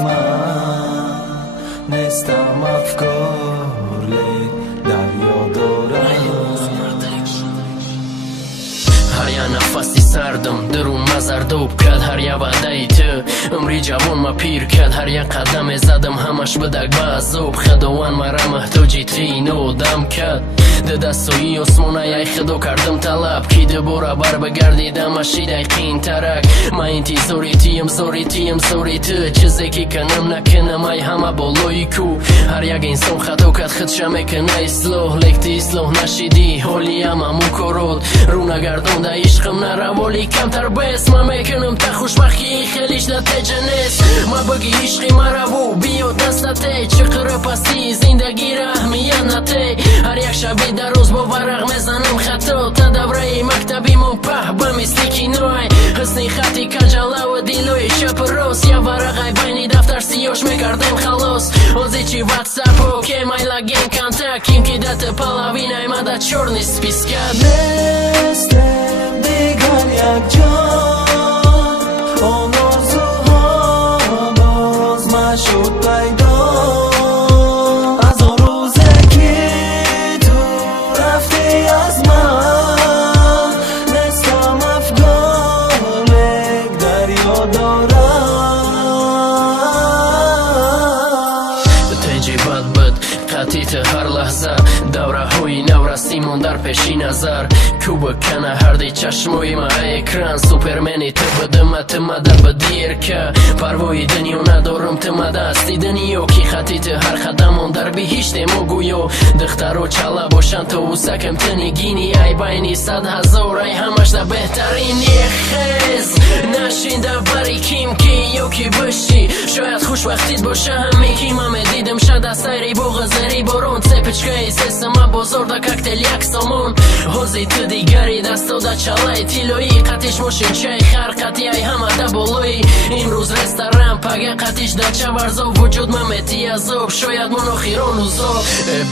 از من نستم افکار دریا دارم. هر یه نفسی سردم درون مزردوب کرد، هر یه وعده تو عمری جوان ما پیر کرد، هر یه قدم زدم همش بدک بعضوب خداوند مرا محتاجی تینو دم کرد. ده دستوی اسمونه یای خدو کردم طلب کی ده برا بر بگردیدم اشیده قین ترک ما انتظاری تیم زوری تو چیزی که کنم نکنم ای همه بالوی کو. هر یک انسان خطا کد خدشه میکنه اصلاح لکتی اصلاح نشیدی حالی هممو کرول رو نگردم ده عشقم نروالی کمتر بس ما میکنم تا خوشبختی خیلیش نتیجه نیست. ما بگی عشقی مرا بیو دستته چقدر پسی زندگی را اهمیت نته. هر یک شبی در روز با ورق میزنم خطا تا دوره مکتبیمون په به مثل کینوی حسنی خطی کجلا و دیلوی شب روز یا ورقای بینی دفتر سیاش میکردم خلاص اوزی چی واتساپ و که مایلا گیم کانتاک کیم که دت پلاوین ای مادا چورنی سپیسکاد نستم دیگر یک جان آن آرزوها باز مشد پیدا. از آن روزه که تو رفتی از من نستم افکار دریا دارم. تنجی بد قطیت هر لحظه دوره های نورستیمون در پیشی نظر کو بکنه هر دی چشموی ما اکران سوپرمنی تو بدم تمده بدیر که پروای دنیو ندارم تمده استی دنیو کی خطیت هر خدمون در بیهیشتی مگویو دخترو چلا باشن تو سکم تنگینی ای بینی 100,000 ای همش ده بهترینی خیز نشین ده بری کیم کی یو کی بشی شاید خوشبختیت باشه همی کیم همه دیدم شده سیری بغزری برون سپچکه سیستم بزرده ککتل یک سامون حوزی تو دیگری دستو دا چلای تیلوی قطیش ماشین چای خر قطی ای همه ده بولوی امروز رستوران پگه قطیش دا چه ورزا وجود ممتی ازوب شاید منو خیرون وزا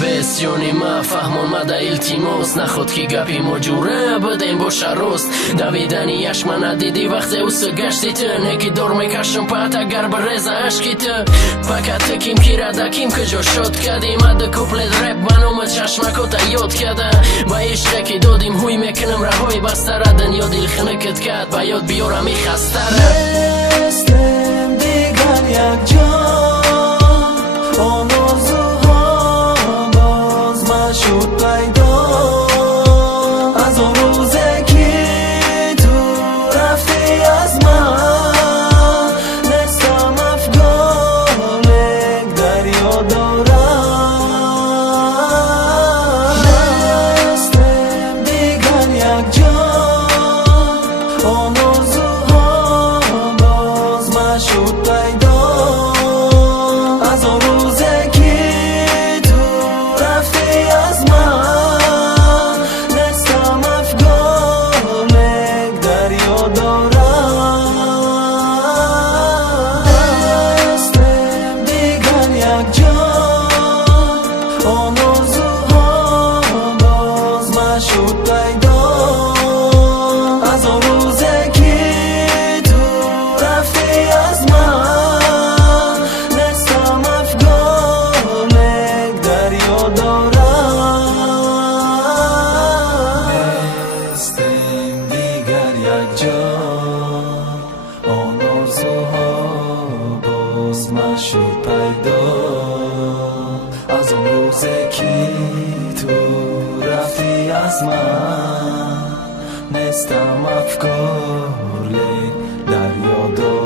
بسیونی ما فهمون مده التیموس نخود کی گپی مجوره بدین باشه روست دویدنی یشم ندیدی وقتی اوسو گشتی تو نکی دور میکشم پت اگر برزه عشقی تو پکت کیم کی رده کیم کجا شد کدیم اده کوپلت رپ منو چشمکو تا یاد کده با عشقه که دادیم هوی میکنم رهای بستره دنیا دل خنکت کرد با یاد بیارم ای خستره. نستم دیگر یک جان آن آرزوها باز مشد پیدا. از آن روزه که تو رفتی از من نستم افکار دریا دارم. نستم دیگر یک جان آن آرزوها باز مشد پیدا. از آن روزه که تو رفتی از من نستم افکار دریا دارم. نستم دیگر یک جان آن آرزوها باز مشد پیدا. از آن روزه که تو رفتی از من نستم افکار دریا دارم. نستم دیگر یک جان آن آرزوها باز مشد پیدا. از آن روزه که تو رفتی از من نستم افکار دریا دارم.